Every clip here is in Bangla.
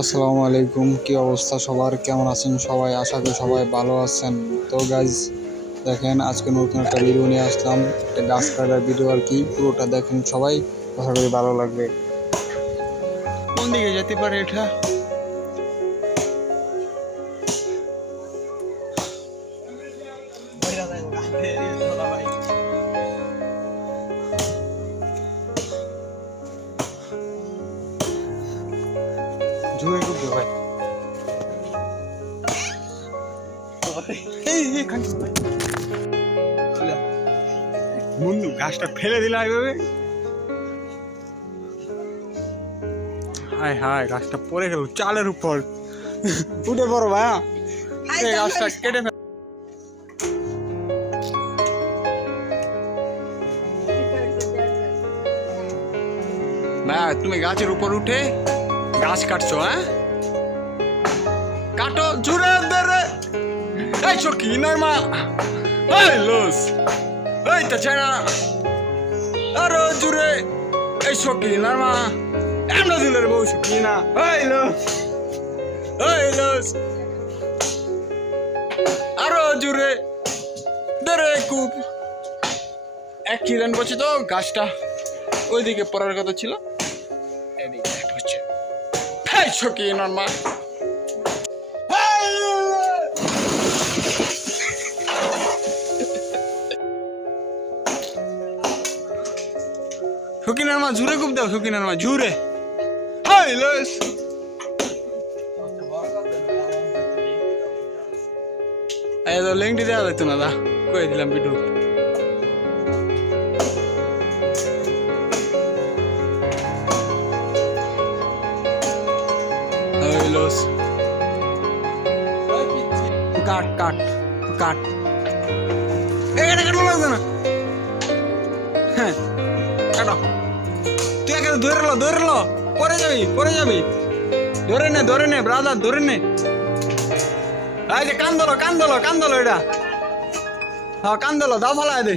আসসালামু আলাইকুম, কি অবস্থা সবার? কেমন আছেন সবাই? আশা করি সবাই ভালো আছেন। তো গাইজ দেখেন, আজকে নতুন একটা ভিডিও নিয়ে আসলাম, একটা গাছ কাটার ভিডিও আর কি। পুরোটা দেখেন সবাই, আশা করি ভালো লাগবে। কোন দিকে যেতে পারে এটা? জোরে করবে ভাই। বন্ধু গাছটা ফেলে দিলা এইভাবে? হায় হায়, গাছটা পড়ে গেল চালের উপর। উঠে পড়ো ভাইয়া, গাছটা কেটে ফেল। ভাইয়া তুমি গাছের উপর উঠে গাছ কাটছো? হ্যাঁ, কাটো জোরে ধরে। এই চকি নর্মা, এই লস, এই তা চানা আরো জোরে। এই চকি নর্মা, আমরা দিলের বউ চকি না। এই লস, এই লস, আরো জোরে ধরে। খুব অ্যাক্সিডেন্ট করছে তো, গাছটা ওইদিকে পড়ার কথা ছিল, এদিকে হচ্ছে। এই চকি নর্মা, শকিনার মা জুড়ে খুব দাও, শকিনার মা জুড়ে। হাই লস, এই তো লিঙ্কটি দেওয়া যেত না, দা কয়ে দিলাম ভিডিও। হাই লস, কাট কাট কাট, এখানে কাটো লাগবে না। হ্যাঁ কাটো, তুই এখানে ধরে লো, পরে যাবি। ধরে নে ব্রাদার, ধরে নে। এই যে কান দলো এটা। হ্যাঁ কান দলো, দাও ফালা দে।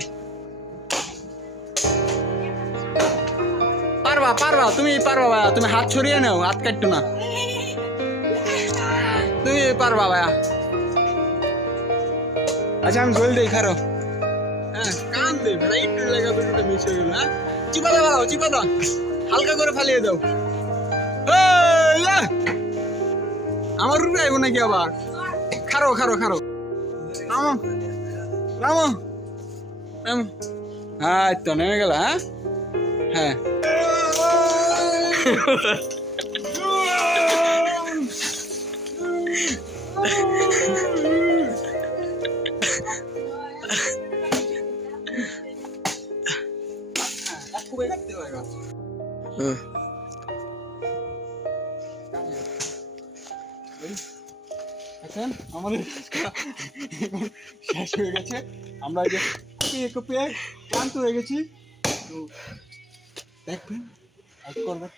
পারবা তুমি ভাইয়া, তুমি হাত ছড়িয়ে নাও, হাত কাটতো না। তুমি পারবা ভাইয়া। আচ্ছা আমি জল দিই, খারো। হ্যাঁ কান দে ভাই, একটু লাগা দুটোটা মিস হয়ে গেল। হ্যাঁ চিপা দাও, হালকা করে ফালিয়ে দাও। আমার রূপে আইব নাকি আবার? খারো নামো। হ্যাঁ তো নেমে গেল। হ্যাঁ আমাদের শেষ হয়ে গেছে, আমরা কপিয়ে ক্লান্ত হয়ে গেছি। তো দেখবেন, করবেন।